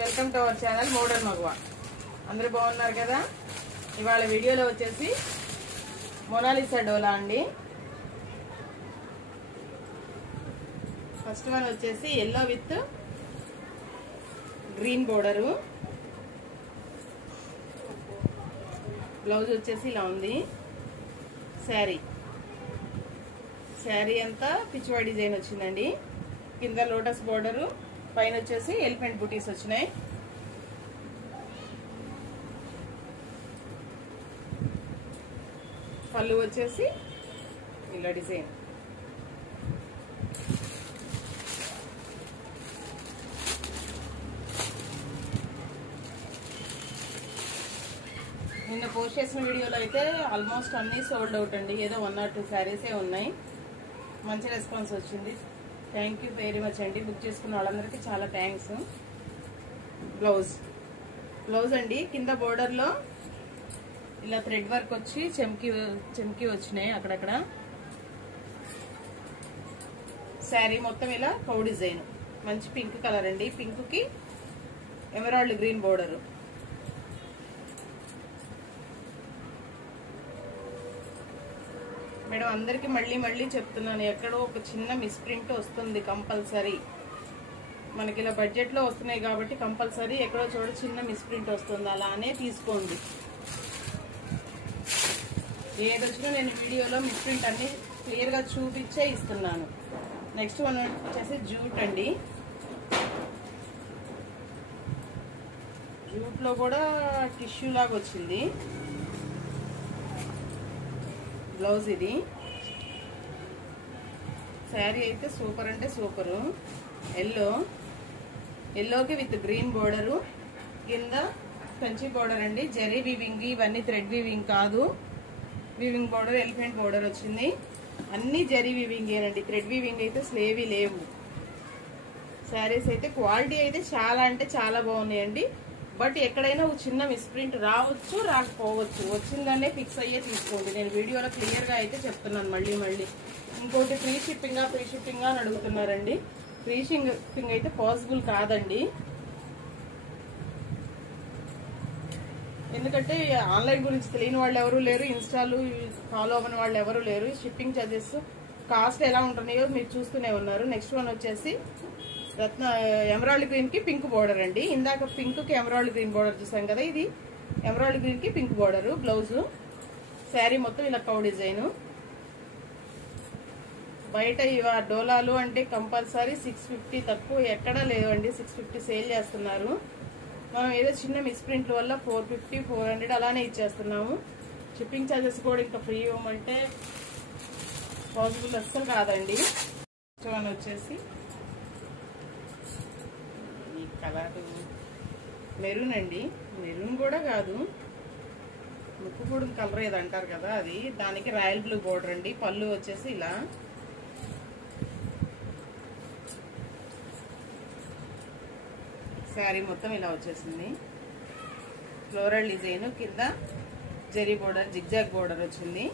Welcome to our channel modern మగవా. అందరూ బాగున్నారు కదా. ఇవాళ వీడియోలో వచ్చేసి మొనాలిసా డోలా అండి. ఫస్ట్ వన్ వచ్చేసి yellow with green border. Blouse వచ్చేసి ఇలా ఉంది. శారీ అంతా పిచ్వా డిజైన్ వచ్చిందండి. కింద లోటస్ బోర్డరు, పైన వచ్చేసి ఎలిఫెంట్ బుటీస్ వచ్చినాయి. పళ్ళు వచ్చేసి ఇలా డిజైన్. నిన్న పోస్ట్ చేసిన వీడియోలో అయితే ఆల్మోస్ట్ అన్ని సోల్డ్ అవుట్ అండి. ఏదో 1 or 2 శారీసే ఉన్నాయి. మంచి రెస్పాన్స్ వచ్చింది. థ్యాంక్ యూ వెరీ మచ్ అండి. బుక్ చేసుకున్న వాళ్ళందరికీ చాలా థ్యాంక్స్. బ్లౌజ్ అండి, కింద బోర్డర్ లో ఇలా థ్రెడ్ వర్క్ వచ్చి చెమ్కి వచ్చినాయి అక్కడక్కడ. శారీ మొత్తం ఇలా కౌ డిజైన్, మంచి పింక్ కలర్ అండి. పింక్ కి ఎమరాల్డ్ గ్రీన్ బోర్డర్. మేడం అందరికి మళ్ళీ చెప్తున్నాను, ఎక్కడో ఒక చిన్న మిస్ప్రింట్ వస్తుంది కంపల్సరీ. మనకి ఇలా బడ్జెట్ లో వస్తున్నాయి కాబట్టి కంపల్సరీ ఎక్కడో చోట చిన్న మిస్ప్రింట్ వస్తుంది. అలానే తీసుకోండి. ఏదొచ్చినా నేను వీడియోలో మిస్ప్రింట్ అన్ని క్లియర్ గా చూపించే ఇస్తున్నాను. నెక్స్ట్ వన్ వచ్చేసి జూట్ అండి. జూట్ లో కూడా టిష్యూ లాగా వచ్చింది. బ్లౌజ్ ఇది. శారీ అయితే సూపర్ అంటే సూపరు. ఎల్లోకి విత్ గ్రీన్ బోర్డరు, కింద కంచి బోర్డర్ అండి. జరీ వీవింగ్, ఇవన్నీ థ్రెడ్ వీవింగ్ కాదు. వీవింగ్ బోర్డర్, ఎలిఫెంట్ బోర్డర్ వచ్చింది. అన్ని జరీ వీవింగ్ ఏనండి, థ్రెడ్ వీవింగ్ అయితే స్లేవి లేవు. శారీస్ అయితే క్వాలిటీ అయితే చాలా అంటే చాలా బాగున్నాయండి. బట్ ఎక్కడైనా ఒక చిన్న మిస్ప్రింట్ రావచ్చు, రాకపోవచ్చు. వచ్చిందనే ఫిక్స్ అయ్యే తీసుకోండి. నేను వీడియోలో క్లియర్ గా అయితే చెప్తున్నాను మళ్ళీ. ఇంకోటి ఫ్రీ షిప్పింగ్ అని అడుగుతున్నారండి. ఫ్రీ షిప్పింగ్ అయితే పాసిబుల్ కాదండి. ఎందుకంటే ఆన్లైన్ గురించి తెలియని వాళ్ళు ఎవరు లేరు, ఇన్స్టాలు ఫాలో అవ్వని వాళ్ళు ఎవరు లేరు. షిప్పింగ్ చార్జెస్ కాస్ట్ ఎలా ఉంటున్నాయో మీరు చూస్తూనే ఉన్నారు. నెక్స్ట్ వన్ వచ్చేసి ఎమరాల్డ్ గ్రీన్ కి పింక్ బోర్డర్ అండి. ఇందాక పింక్ కి ఎమరాల్డ్ గ్రీన్ బోర్డర్ చూసాం కదా, ఇది ఎమరాల్డ్ గ్రీన్ కి పింక్ బోర్డర్. బ్లౌజ్, శారీ మొత్తం ఇలా కౌ డిజైన్. బయట ఇవ డోలాలు అంటే కంపల్సరీ 650 తక్కువ ఎక్కడా లేవండి. 650 సేల్ చేస్తున్నారు. మనం ఏదో చిన్న మిస్ప్రింట్ వల్ల 450, 400 అలానే ఇచ్చేస్తున్నాము. షిప్పింగ్ ఛార్జెస్ కూడా ఇంకా ఫ్రీ ఇవ్వమంటే పాసిబుల్ అస్సలు కాదండి. వన్ వచ్చేసి ఈ కలర్ మెరూన్ అండి. మెరూన్ కూడా కాదు, ముక్కు పొడి కలర్ ఏది అంటారు కదా అది. దానికి రాయల్ బ్లూ బోర్డర్ అండి. పళ్ళు వచ్చేసి ఇలా. శారీ మొత్తం ఇలా వచ్చేసింది. ఫ్లోరల్ డిజైన్, కింద జెరీ బోర్డర్, జిగ్జాగ్ బోర్డర్ వచ్చింది.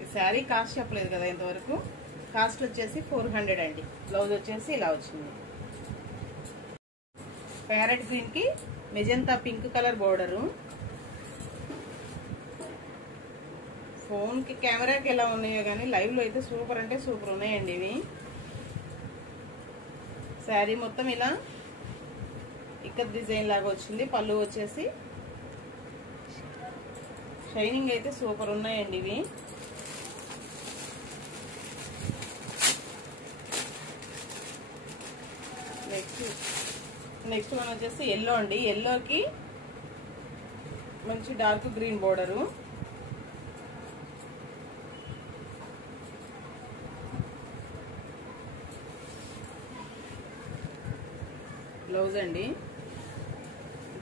ఈ శారీ కాస్ట్ చెప్పలేదు కదా ఇంతవరకు. కాస్ట్ వచ్చేసి 400 అండి. బ్లౌజ్ వచ్చేసి ఇలా వచ్చింది. ప్యారెట్ గ్రీన్ కి magenta pink colour border. Phone కి కెమెరాకి ఎలా ఉన్నాయో కానీ లైవ్ లో అయితే సూపర్ అంటే సూపర్ ఉన్నాయండి ఇవి. శారీ మొత్తం ఇలా ఇక్కత్ డిజైన్ లాగా వచ్చింది. పళ్ళు వచ్చేసి షైనింగ్ అయితే సూపర్ ఉన్నాయండి ఇవి. నెక్స్ట్ వన్ వచ్చేసి ఎల్లో అండి. ఎల్లోకి మంచి డార్క్ గ్రీన్ బోర్డరు. బ్లౌజ్ అండి,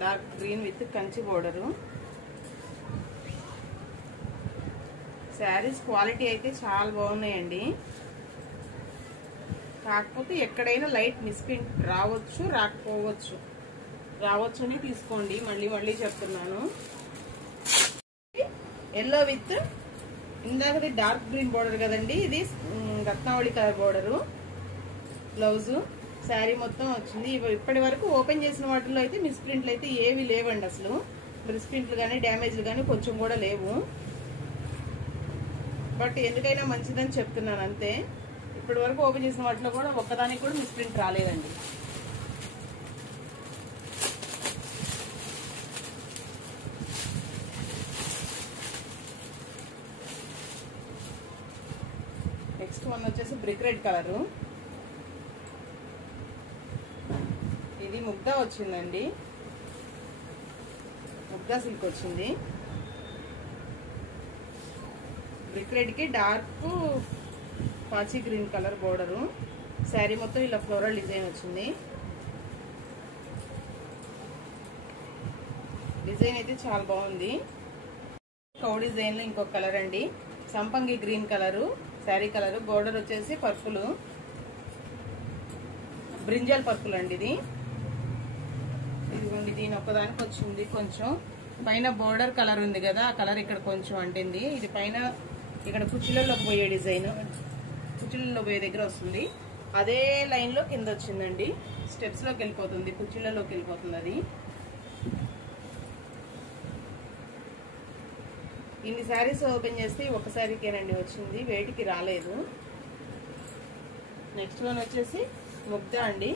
dark green with Kanchi border. Saris quality అయితే చాలా బాగున్నాయండి. కాకపోతే ఎక్కడైనా లైట్ మిస్ప్రింట్ రావచ్చు, రాకపోవచ్చు. రావచ్చు అని తీసుకోండి. మళ్ళీ చెప్తున్నాను. ఎల్లో విత్ ఇందాకది డార్క్ గ్రీన్ బోర్డర్ కదండి, ఇది రత్నావళి కలర్ బోర్డరు. బ్లౌజ్ శారీ మొత్తం వచ్చింది. ఇప్పటి వరకు ఓపెన్ చేసిన వాటిల్లో అయితే మిస్ప్రింట్లు అయితే ఏవి లేవండి. అసలు మిస్ప్రింట్లు కానీ డ్యామేజ్లు కానీ కొంచెం కూడా లేవు. బట్ ఎందుకైనా మంచిదని చెప్తున్నాను అంతే. ఇప్పటి వరకు ఓపెన్ చేసిన వాటిలో కూడా ఒక్కదానికి కూడా మిస్ప్రింట్ రాలేదండి. నెక్స్ట్ వన్ వచ్చేసి బ్రిక్ రెడ్ కలరు. ఇది ముగ్దా వచ్చిందండి, ముగ్దా సిల్క్ వచ్చింది. బ్రిక్ రెడ్ కి డార్క్ పాచి గ్రీన్ కలర్ బోర్డరు. శారీ మొత్తం ఇలా ఫ్లోరల్ డిజైన్ వచ్చింది. డిజైన్ అయితే చాలా బాగుంది. కౌ డిజైన్ లో ఇంకొక కలర్ అండి, సంపంగి green colour sari colour. Border వచ్చేసి పర్పుల్, బ్రింజాల్ పర్పుల్ అండి ఇది. ఇదిగోండి దీని ఒక్కదానికి వచ్చింది కొంచెం పైన బోర్డర్ కలర్ ఉంది కదా, ఆ కలర్ ఇక్కడ కొంచెం అంటింది. ఇది పైన ఇక్కడ కుచ్చులలోకి పోయే డిజైన్, కుచ్చులలో పోయే దగ్గర వస్తుంది. అదే లైన్ లో కింద వచ్చిందండి, స్టెప్స్ లోకి వెళ్ళిపోతుంది, కుచ్చులలోకి వెళ్ళిపోతుంది. అది ఇన్ని శారీస్ ఓపెన్ చేస్తే ఒక శారీకేనండి వచ్చింది, వేటికి రాలేదు. నెక్స్ట్ వన్ వచ్చేసి ముగ్దా అండి.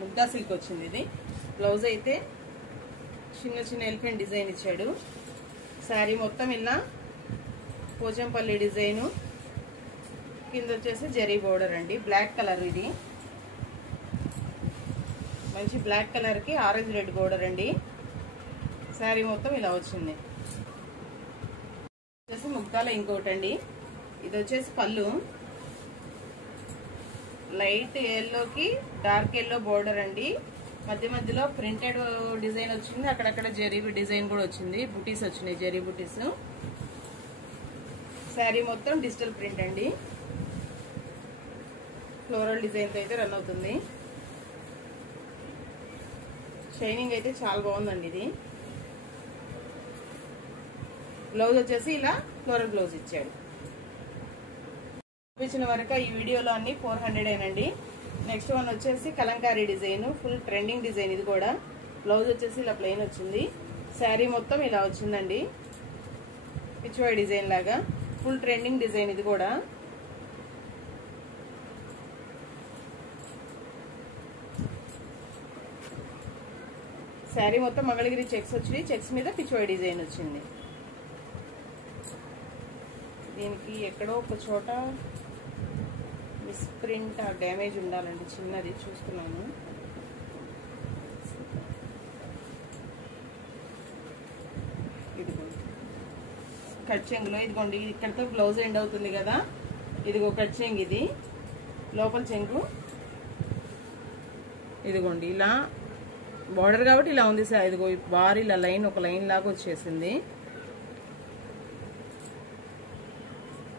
ముగ్దా సిల్క్ వచ్చింది ఇది. బ్లౌజ్ అయితే చిన్న చిన్న ఎలిఫెంట్ డిజైన్ ఇచ్చాడు. శారీ మొత్తం ఇలా పోచంపల్లి డిజైను, కింద వచ్చేసి జరీ బోర్డర్ అండి. బ్లాక్ కలర్ ఇది, మంచి బ్లాక్ కలర్ కి ఆరెంజ్ రెడ్ బోర్డర్ అండి. శారీ మొత్తం ఇలా వచ్చింది. వచ్చేసి ముగ్దాలో ఇంకోటి అండి, ఇది వచ్చేసి పళ్ళు లైట్ ఎల్లోకి డార్క్ ఎల్లో బోర్డర్ అండి. మధ్య మధ్యలో ప్రింటెడ్ డిజైన్ వచ్చింది, అక్కడక్కడ జరీ డిజైన్ కూడా వచ్చింది, బుటీస్ వచ్చినాయి, జరీ బుటీస్. శారీ మొత్తం డిజిటల్ ప్రింట్ అండి, ఫ్లోరల్ డిజైన్ తో అయితే రన్ అవుతుంది. షైనింగ్ అయితే చాలా బాగుందండి ఇది. బ్లౌజ్ వచ్చేసి ఇలా ఫ్లోరల్ బ్లౌజ్ ఇచ్చాడు. చూపించిన వరకు ఈ వీడియోలో అన్ని 400 ఏనండి. నెక్స్ట్ వన్ వచ్చేసి Kalamkari design, full trending design ఇది కూడా. బ్లౌజ్ వచ్చేసి ఇలా ప్లెయిన్ వచ్చింది, శారీ మొత్తం ఇలా వచ్చిందండి, పిచ్వాయ్ డిజైన్ లాగా. ఫుల్ ట్రెండింగ్ డిజైన్ ఇది కూడా. శారీ మొత్తం మంగళగిరి చెక్స్ వచ్చినాయి, చెక్స్ మీద పిచ్వాయ్ డిజైన్ వచ్చింది. దీనికి ఎక్కడో ఒక చోట మిస్ప్రింట్ డ్యామేజ్ ఉండాలండి, చిన్నది చూస్తున్నాను. ఇదిగోండి కట్ చెంగులో, ఇదిగోండి ఇక్కడితో బ్లౌజ్ ఎండ్ అవుతుంది కదా, ఇదిగో కట్ చెంగు, ఇది లోపల చెంగు. ఇదిగోండి ఇలా బార్డర్ కాబట్టి ఇలా ఉంది సార్. ఇదిగో బార్ ఇలా లైన్, ఒక లైన్ లాగా వచ్చేసింది.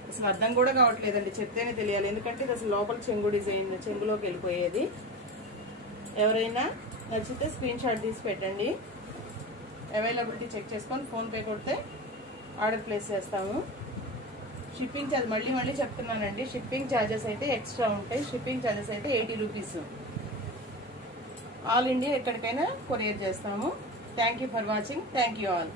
అసలు అర్థం కూడా కావట్లేదండి, చెప్తేనే తెలియాలి, ఎందుకంటే ఇది అసలు లోపల చెంగు డిజైన్, చెంగులోకి వెళ్ళిపోయేది. ఎవరైనా నచ్చితే స్క్రీన్ షాట్ తీసి పెట్టండి. అవైలబిలిటీ చెక్ చేసుకొని ఫోన్పే కొడితే ఆర్డర్ ప్లేస్ చేస్తాము. షిప్పింగ్ ఛార్జ్ మళ్ళీ చెప్తున్నానండి, షిప్పింగ్ ఛార్జెస్ అయితే ఎక్స్ట్రా ఉంటాయి. షిప్పింగ్ ఛార్జెస్ అయితే 80 రూపీస్. ఆల్ ఇండియా ఎక్కడికైనా కొరియర్ చేస్తాము. Thank you for watching. Thank you all.